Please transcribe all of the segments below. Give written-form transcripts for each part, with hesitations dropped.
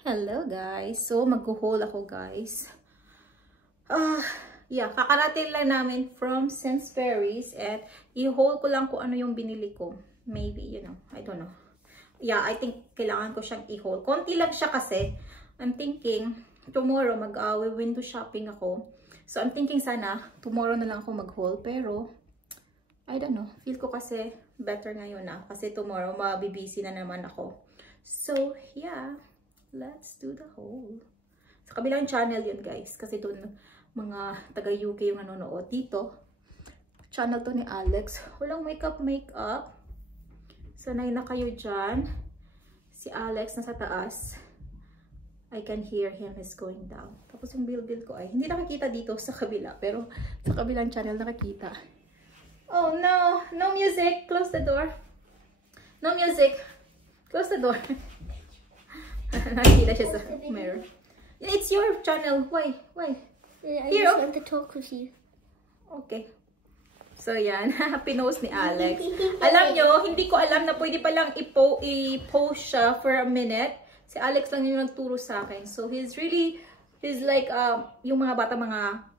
Hello guys! So mag-haul ako guys. Yeah, kakarating lang namin from Sainsbury's and i-haul ko lang kung ano yung binili ko. Maybe, you know, I don't know. Yeah, I think kailangan ko siyang i-haul. Konti lang siya kasi. I'm thinking tomorrow mag-window shopping ako. So I'm thinking sana tomorrow na lang ako mag-haul, pero I don't know. Feel ko kasi better ngayon na kasi tomorrow mabibisi na naman ako. So yeah, let's do the haul. Sa kabilang channel yun guys, kasi doon mga taga UK yung nanonood. Dito channel to ni Alex, walang makeup. Sanay na kayo dyan. Si Alex nasa taas, I can hear him is going down. Tapos yung bill ko ay hindi nakikita dito sa kabila, pero sa kabilang channel nakikita. Oh no, no music, close the door. No music, close the door. Nakikita siya sa mirror. It's your channel. Why? I just want to talk with you. Okay. So yan, pinost ni Alex. Alam nyo, hindi ko alam na pwede palang i-post siya for a minute. Si Alex lang yung nagturo sa akin. So he's like, yung mga bata,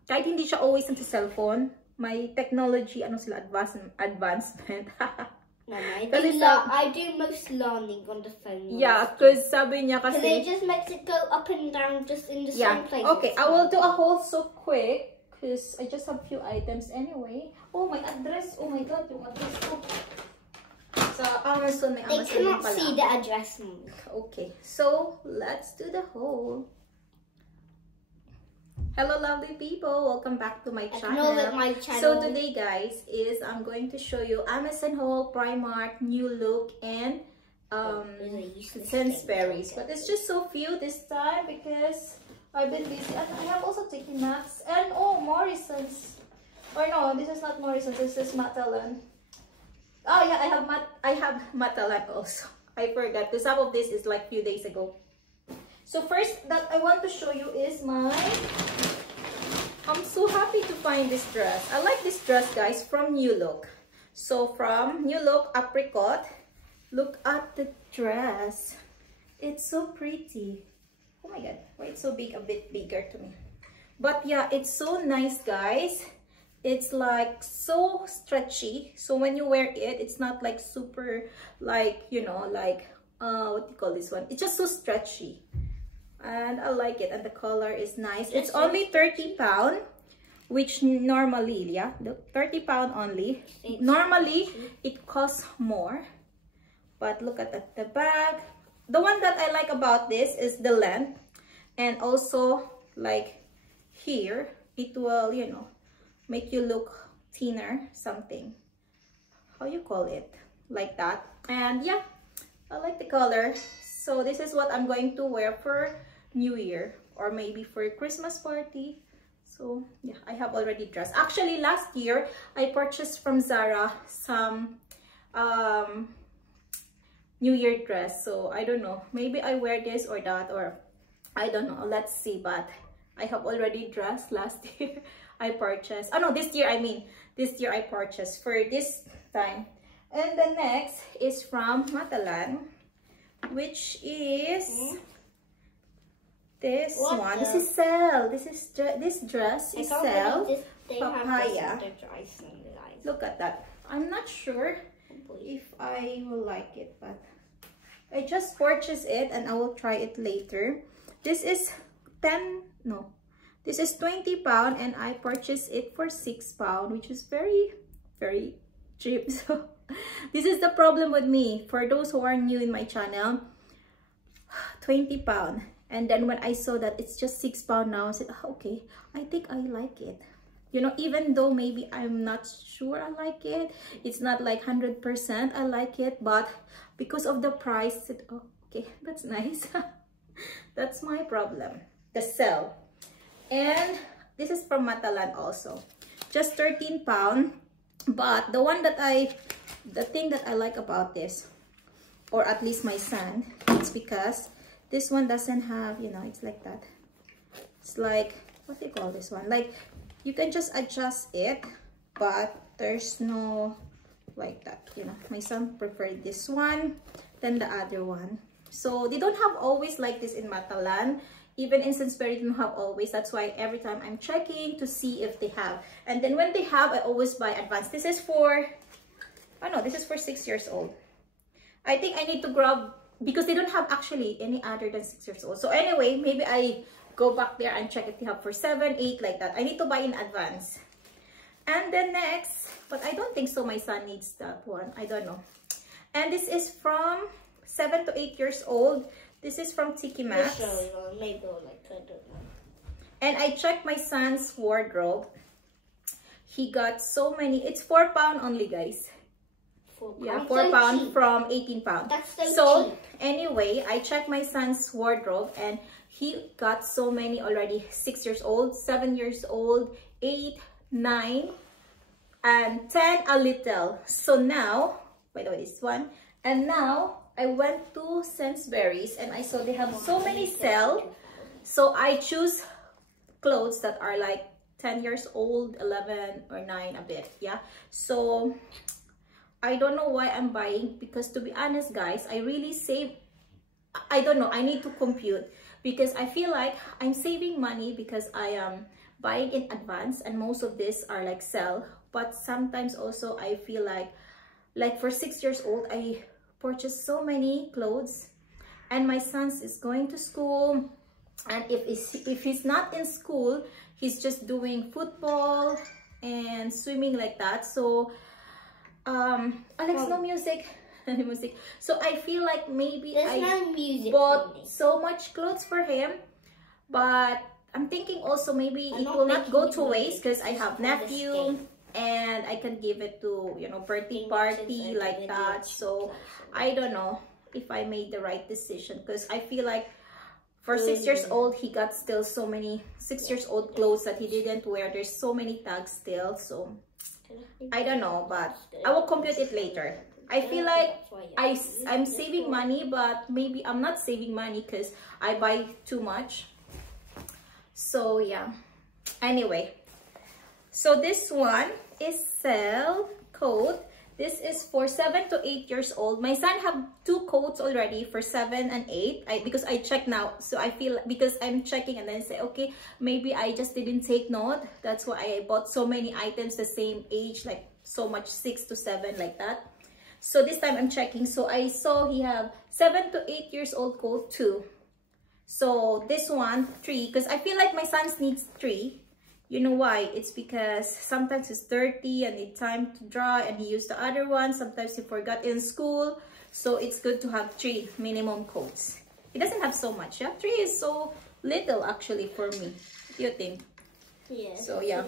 kahit hindi siya always sa cellphone, may technology, advancement. Mama, I do most learning on the phone. Yeah, because sabi niya kasi... Because it just makes it go up and down just in the same place. Okay, I will do a haul so quick because I just have few items anyway. Oh, my address. Oh my God, yung address ko. Sa Amazon, may Amazon. They cannot see the address. Okay, so let's do the haul. Hello lovely people, welcome back to my channel. So today guys I'm going to show you Amazon haul, Primark, New Look, and Sainsbury's. But it's just so few this time because I've been busy, and I have also taken Max and Morrison's. Or no, this is not Morrison's, this is Matalan. Oh yeah, I have Matalan also. I forgot because some of this is like few days ago. So first that I want to show you is I'm so happy to find this dress. I like this dress guys from New Look. So from New Look, apricot. Look at the dress. It's so pretty. Oh my God, why it's so big, a bit bigger to me. But yeah, it's so nice guys. It's like so stretchy. So when you wear it, it's not like super like, you know, like what do you call this one? It's just so stretchy. And I like it, and the color is nice. It's only £30, which normally, yeah, £30 only. Normally it costs more, but look at the bag. The one that I like about this is the length, and also like here it will, you know, make you look thinner, something, how you call it, like that. And yeah, I like the color. So this is what I'm going to wear for New Year or maybe for a Christmas party. So yeah, I have already dressed. Actually last year I purchased from Zara some New Year dress. So I don't know, maybe I wear this or that, or I don't know, let's see. But I have already dressed last year. I purchased, oh no, this year I purchased for this time. And the next is from Matalan, which is this one. This is Sell. This dress is Sell. Papaya. Look at that. I'm not sure if I will like it, but I just purchased it and I will try it later. This is this is £20 and I purchased it for £6, which is very, very cheap. So this is the problem with me. For those who are new in my channel, £20. And then when I saw that it's just £6 now, I said, oh, okay, I think I like it. You know, even though maybe I'm not sure I like it, it's not like 100% I like it, but because of the price, I said, oh, okay, that's nice. That's my problem. The Sell. And this is from Matalan also. Just £13. But the thing that I like about this, or at least my son, it's because this one doesn't have, you know, it's like that. It's like, what do you call this one? Like, you can just adjust it, but there's no, like that, you know. My son preferred this one than the other one. So they don't have always like this in Matalan. Even in Sainsbury, they don't have always. That's why every time I'm checking to see if they have. And then when they have, I always buy advance. This is for, oh no, this is for 6 years old. I think I need to grab, because they don't have actually any other than 6 years old. So anyway, maybe I go back there and check if they have for 7, 8, like that. I need to buy in advance. And then next, but I don't think so my son needs that one. I don't know. And this is from 7 to 8 years old. This is from Tiki Maxx. Maybe like, I don't know. And I checked my son's wardrobe. He got so many. It's £4 only, guys. Yeah, £4 from £18. That's so cheap. Anyway, I checked my son's wardrobe and he got so many already. 6 years old, 7 years old, 8, 9, and 10 a little. So now, by the way, this one. And now I went to Sainsbury's and I saw they have so many sale. So I choose clothes that are like 10 years old, 11 or 9 a bit. Yeah. So I don't know why I'm buying, because to be honest, guys, I really save. I don't know. I need to compute, because I feel like I'm saving money because I am buying in advance and most of this are like sell. But sometimes also I feel like for 6 years old, I purchased so many clothes and my son is going to school, and if he's not in school, he's just doing football and swimming like that. So Alex, no music. Music. So I feel like maybe I bought so much clothes for him, but I'm thinking also maybe it will not go to waste, because I have nephew and I can give it to, you know, birthday party like that. So I don't know if I made the right decision, because I feel like for 6 years old, he got still so many 6 years old clothes that he didn't wear. There's so many tags still. So I don't know, but I will compute it later. I feel like I'm saving money, but maybe I'm not saving money because I buy too much. So yeah. Anyway, so this one is sale coat. This is for 7 to 8 years old. My son have 2 coats already for 7 and 8. Because I check now. So I feel, because I'm checking and then say, okay, maybe I just didn't take note. That's why I bought so many items the same age, like so much 6 to 7 like that. So this time I'm checking. So I saw he have 7 to 8 years old coat 2. So this one 3, because I feel like my son needs 3. You know why? It's because sometimes it's dirty and need time to dry and he used the other one. Sometimes he forgot in school. So it's good to have 3 minimum coats. It doesn't have so much. Yeah, 3 is so little actually for me. What do you think? Yeah. So yeah.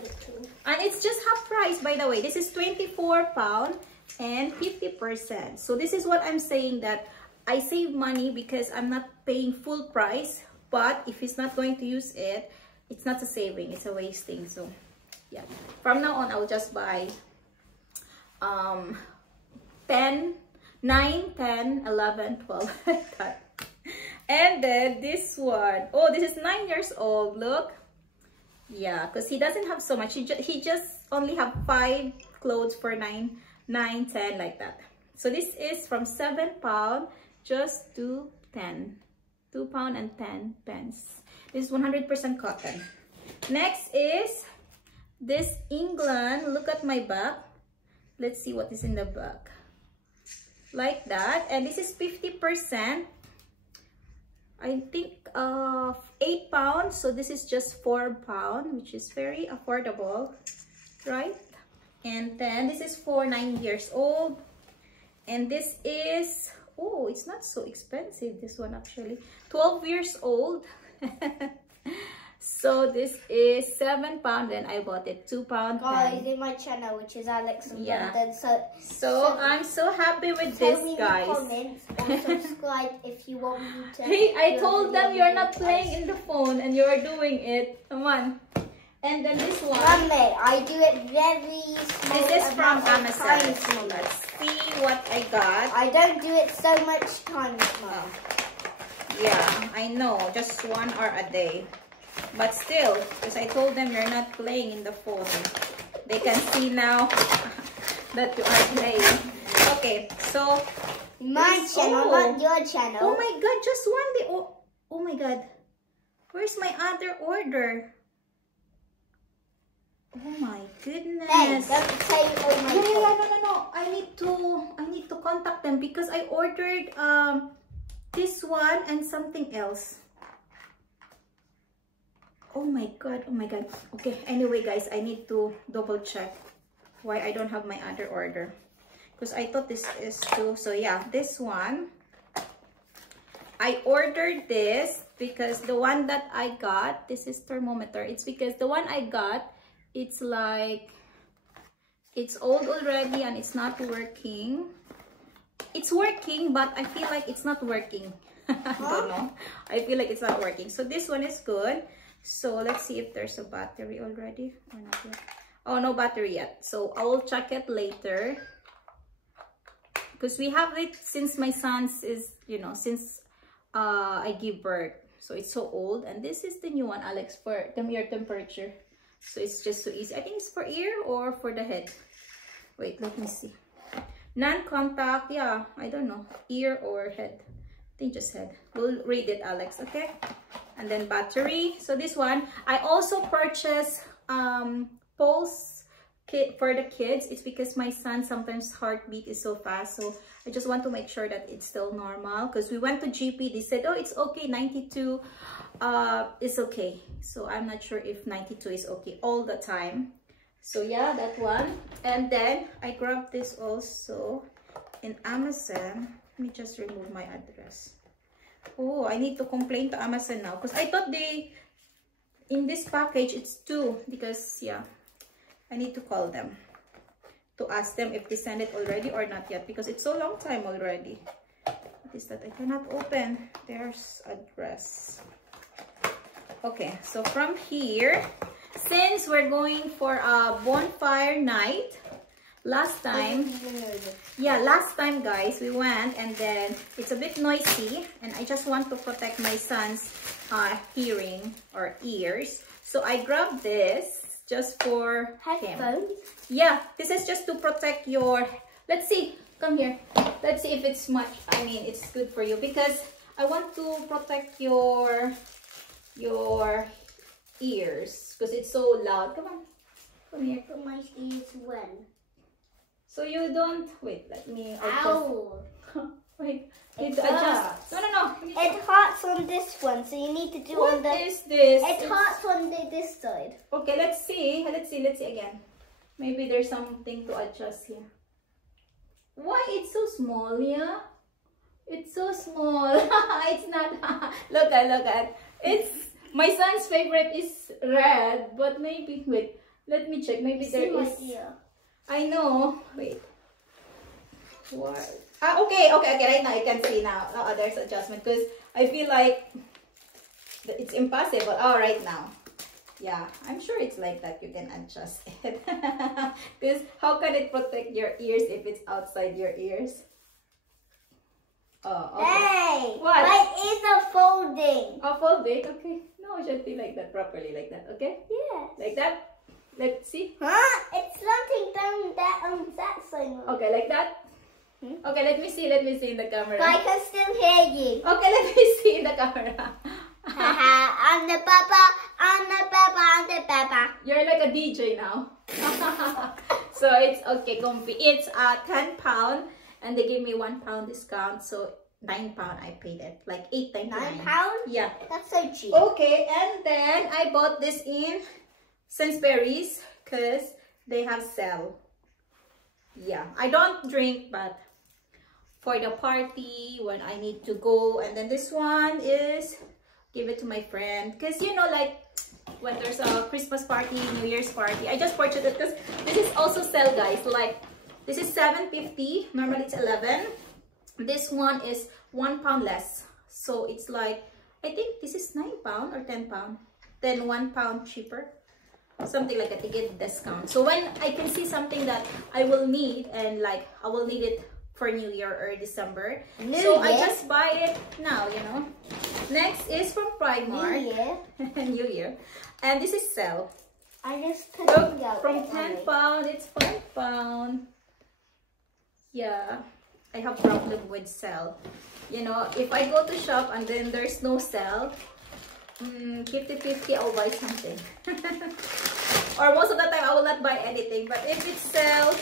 And it's just half price, by the way. This is £24 and 50%. So this is what I'm saying, that I save money because I'm not paying full price. But if he's not going to use it, it's not a saving, it's a wasting. So yeah, from now on I'll just buy 10, 9, 10, 11, 12 like that. And then this one, oh, this is 9 years old. Look, yeah, because he doesn't have so much. He just only have 5 clothes for 9, 10 like that. So this is from £7 just to 10, £2 and 10 pence. This is 100% cotton. Next is this England. Look at my back. Let's see what is in the back. Like that. And this is 50%. I think £8. So this is just £4, which is very affordable, right? And then this is for 9 years old. And this is, oh, it's not so expensive, this one actually. 12 years old. So this is £7 and I bought it £2. Guys, in my channel, which is Alex and London. So I'm so happy with this, guys. Tell me in the comments or subscribe if you want me to. Hey, I told them you're not playing in the phone and you're doing it. Come on. And then this one. Mommy, I do it very small. This is from Amazon. So let's see what I got. I don't do it so much times, Mom. Yeah, I know. Just 1 hour a day. But still, because I told them you're not playing in the phone. They can see now that you are playing. Okay, so My channel, not your channel. Oh my god, just one day. Oh my god. Where's my other order? Oh my goodness. Hey, don't say oh my god. No. I need to contact them because I ordered this one and something else. Oh my god. Okay, anyway guys, I need to double check why I don't have my other order. Because I thought this is too. So yeah, this one. I ordered this because the one that I got, this is thermometer. It's because the one I got, it's like, it's old already and it's not working. It's working, but I feel like it's not working. I don't know. I feel like it's not working. So this one is good. So let's see if there's a battery already or not yet. Oh, no battery yet. So I will check it later. Because we have it since my son's is, you know, since I give birth. So it's so old. And this is the new one, Alex, for the ear temperature. So it's just so easy. I think it's for ear or for the head. Wait, let me see. Non-contact, yeah, I don't know. Ear or head. I think just head. We'll read it, Alex, okay? And then battery. So this one, I also purchased pulse kit for the kids. It's because my son sometimes heartbeat is so fast. So I just want to make sure that it's still normal. Because we went to GP, they said, oh, it's okay, 92 is okay. So I'm not sure if 92 is okay all the time. So yeah, that one. And then I grabbed this also in Amazon. Let me just remove my address. Oh, I need to complain to Amazon now. Because I thought in this package, it's 2. Because yeah, I need to call them to ask them if they send it already or not yet. Because it's so long time already. What is that? I cannot open. There's address. Okay, so from here, since we're going for a bonfire night, last time guys, we went and then it's a bit noisy and I just want to protect my son's hearing or ears. So I grabbed this just for headphones. Yeah, this is just to protect your, let's see, come here. Let's see if it's much, I mean, it's good for you because I want to protect your ears because it's so loud. Come here. Put my ears when? So you don't, wait, let me Ow! Wait, it adjust. No. It hurts on this one, so you need to do on the... What is this? It hurts on this side. Okay, let's see again. Maybe there's something to adjust here. Why it's so small, yeah? It's so small. It's not, look at. It's, my son's favorite is red, but maybe, wait, let me check. Maybe there is. I know. Wait. What? Okay. Right now I can see now. There's adjustment because I feel like it's impossible. Oh, right now. Yeah, I'm sure it's like that. You can adjust it. Because how can it protect your ears if it's outside your ears? Oh, okay. Hey! What? My ears are folding. Oh, folding? Okay. No, it should be like that properly, like that. Okay? Yes. Like that? Let's see. Huh? It's something down that side. Okay, like that? Okay, let me see in the camera. But I can still hear you. Okay, let me see in the camera. I'm the papa. You're like a DJ now. So it's okay, comfy. It's 10 pound and they gave me £1 discount. So £9 I paid it. Like £8.99. £9? Yeah. That's so cheap. Okay, and then I bought this in Sainsbury's because they have sale. Yeah, I don't drink, but for the party when I need to go. And then this one is give it to my friend because you know, like when there's a Christmas party, New Year's party, I just purchased it because this is also sale, guys. Like this is $7.50, normally it's $11. This one is £1 less, so it's like, I think this is £9 or £10, then £1 cheaper, something like that. They get discount. So when I can see something that I will need, and like I will need it for New Year or December, I just buy it now, you know. Next is from Primark. New Year. And this is sale. I just look, from £10 it's £5. Yeah. I have problem with sale. You know, if I go to shop and then there's no sale, 50-50, I'll buy something. Or most of the time, I will not buy anything. But if it's sale,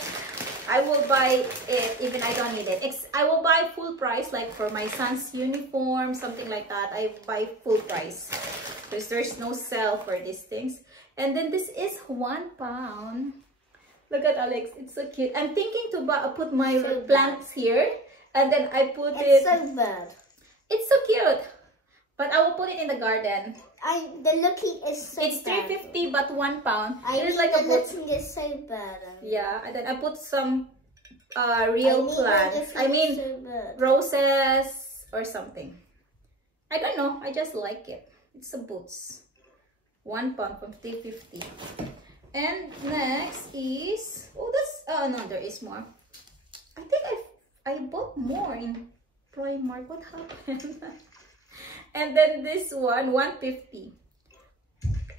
I will buy it even I don't need it. I will buy full price, like for my son's uniform, something like that. I buy full price because there's no sale for these things. And then this is £1. Look at Alex, it's so cute. I'm thinking to put my plants here, and then I put it. It's so bad. It's so cute, but I will put it in the garden. The looking is so it's bad. $3.50 but £1. It is like the looking is so bad. Yeah, and then I put some real plants. I mean so roses or something. I don't know. I just like it. It's a boots. £1 from $3.50. And next is no, there is more. I think I bought more in Primark. What happened? And then this one $1.50.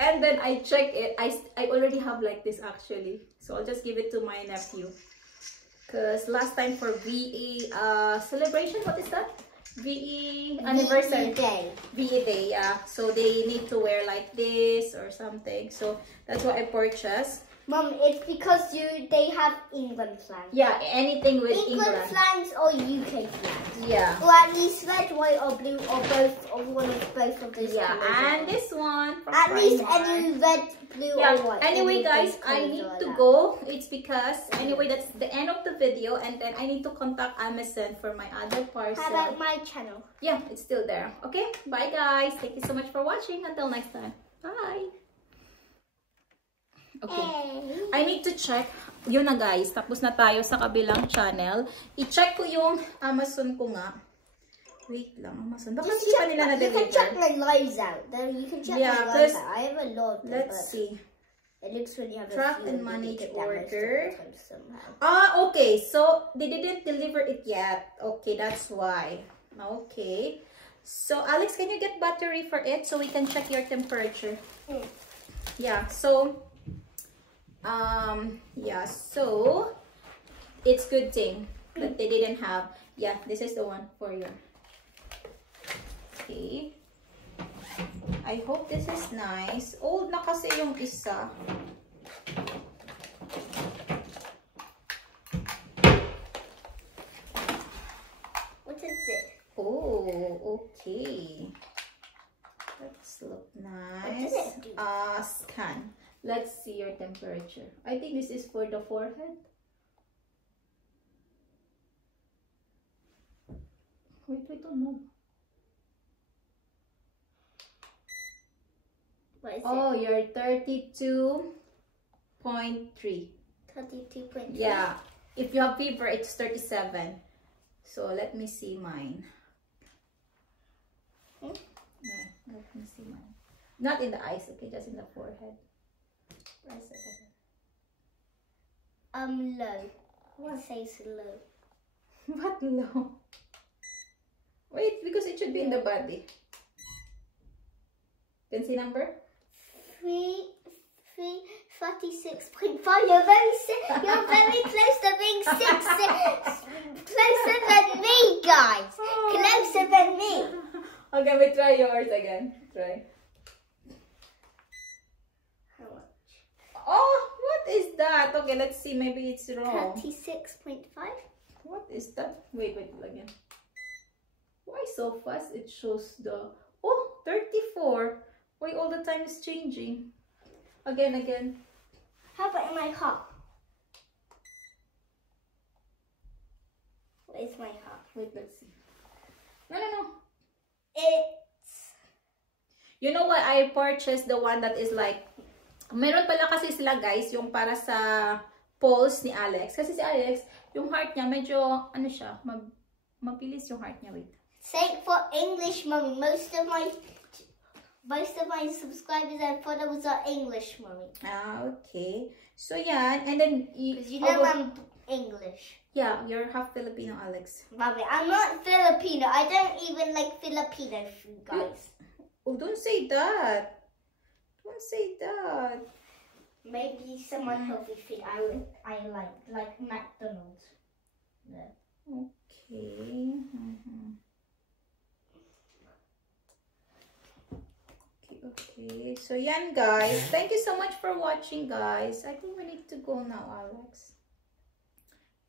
And then I checked it. I already have like this actually. So I'll just give it to my nephew. Because last time for VE celebration, what is that? VE anniversary. VE Day, yeah. So they need to wear like this or something. So that's what I purchased. Mom, it's because they have England flags. Yeah, anything with England flags or UK flags. Yeah. Or at least red, white, or blue, or both, or one of both of those. Yeah, and this one from at least Primark. any red, blue, or white. Anyway, guys, I need to go. It's because anyway, that's the end of the video, and then I need to contact Amazon for my other parcel. How about my channel? Yeah, it's still there. Okay, bye guys. Thank you so much for watching. Until next time. Bye. Okay. I need to check. Yun na guys. Tapos na tayo sa kabilang channel. I-check ko yung Amazon ko nga. Wait lang. Amazon. Baka hindi pa nila na-deliver. You can check my lives out. You can check my lives out. I have a lot. Let's see. It looks really have Track and manage order. Okay. So, they didn't deliver it yet. Okay, that's why. Okay. So, Alex, can you get battery for it so we can check your temperature? Yeah. So, so it's good thing that they didn't have. Yeah, this is the one for you. Okay, I hope this is nice. Old na kasi yung isa. What is it? Oh, okay. Let's look nice. What does it do? Scan. Let's see your temperature. I think this is for the forehead. Wait, no. What is Oh, it? you're 32.3. 32.3. Yeah. If you have fever, it's 37. So let me see mine. Yeah, let me see mine. Not in the eyes, okay? Just in the forehead. Press it again. Low. What says low? What low? Wait, because it should be in the body. Can see number? 36.5. You're very close to being 6. Closer than me, guys. Closer than me. Okay, we try yours again. Try. How much? Oh, what is that? Okay, let's see. Maybe it's wrong. 36.5. What is that? Wait again. Why so fast? It shows the 34. Why all the time is changing? Again. How about in my heart? Where's my heart? Wait, let's see. No. It's... You know what? I purchased the one that is like... Meron pala kasi sila guys, yung para sa pulse ni Alex. Kasi si Alex, yung heart niya medyo, ano siya, mabilis yung heart niya. Wait. Say for English, Mommy. Most of my subscribers and followers are English, Mommy. Okay. So yeah, and then because you know I'm English. Yeah, you're half Filipino, Alex. Mommy, I'm not Filipino. I don't even like Filipino food, guys. Oh, don't say that. Don't say that. Maybe some unhealthy food I like McDonald's. Yeah. Okay. Okay. Okay, so yan guys. Thank you so much for watching, guys. I think we need to go now, Alex.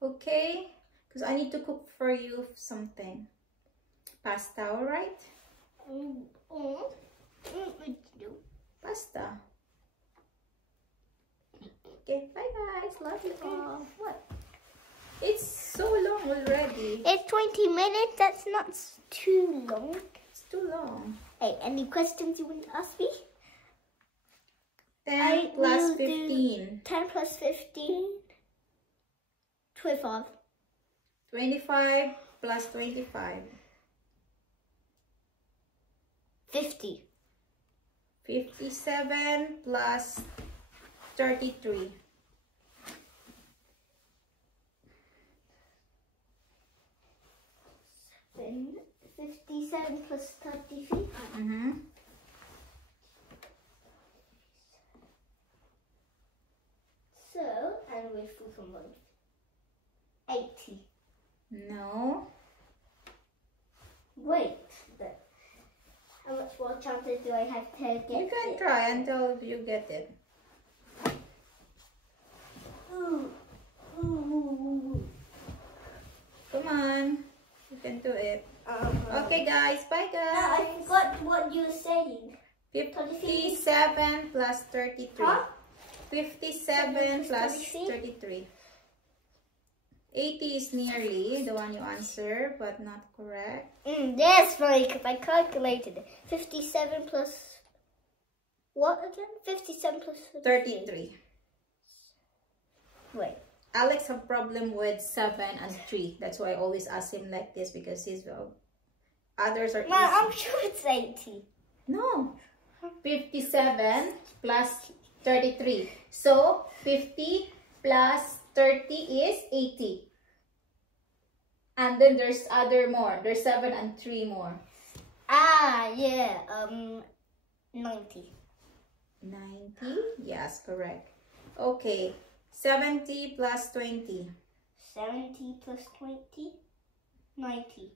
Okay, because I need to cook for you something. Pasta, alright? Pasta. Okay, bye guys. Love you all. What? It's so long already. It's 20 minutes. That's not too long. It's too long. Hey, any questions you want to ask me? 10 plus 15. 10 plus 15. 25. 25 plus 25. 50. 57 plus 33. 57 plus 33. So, and we food from 80. No. Wait, how much more chances do I have to get You can it? try until you get it. Come on. You can do it. Okay guys, bye No, guys. I forgot what you were saying. 57 plus 33. Huh? 57 plus 33? 33. 80 is nearly the one you answer, but not correct. That's funny because I calculated it. 57 plus what again? 57 plus 33. Wait. Alex have problem with 7 and 3. That's why I always ask him like this, because his others are Mom, I'm easy. sure it's 80. No. 57 plus 33. So 50 plus 30 is 80. And then there's other more. There's 7 and 3 more. Ah, yeah. 90. 90? Yes, correct. Okay. 70 plus 20. 70 plus 20. 90.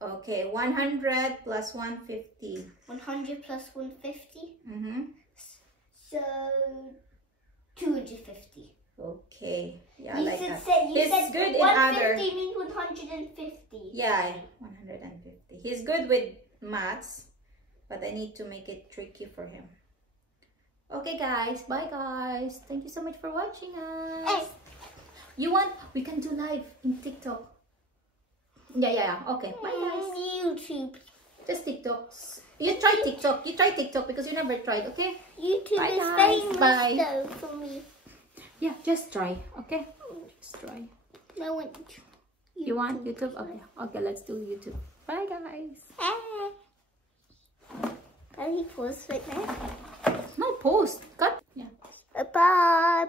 Okay. 100 plus 150. 100 plus 150. So 250. Okay. Yeah, You like should that. say you He's said good in 150 other. means 150. Yeah, 150. He's good with maths, but I need to make it tricky for him. Okay, guys. Bye, guys. Thank you so much for watching us. Hey. You want? We can do live in TikTok. Yeah. Okay. Bye, guys. YouTube. Just TikTok. You try TikTok. You try TikTok because you never tried. Okay? YouTube Bye, is guys. famous Bye. though for me. Yeah. Just try. Okay? Just try. I want You want YouTube? Okay. Okay. Let's do YouTube. Bye, guys. Can you pause right now? No post. Cut. Yeah. Bye.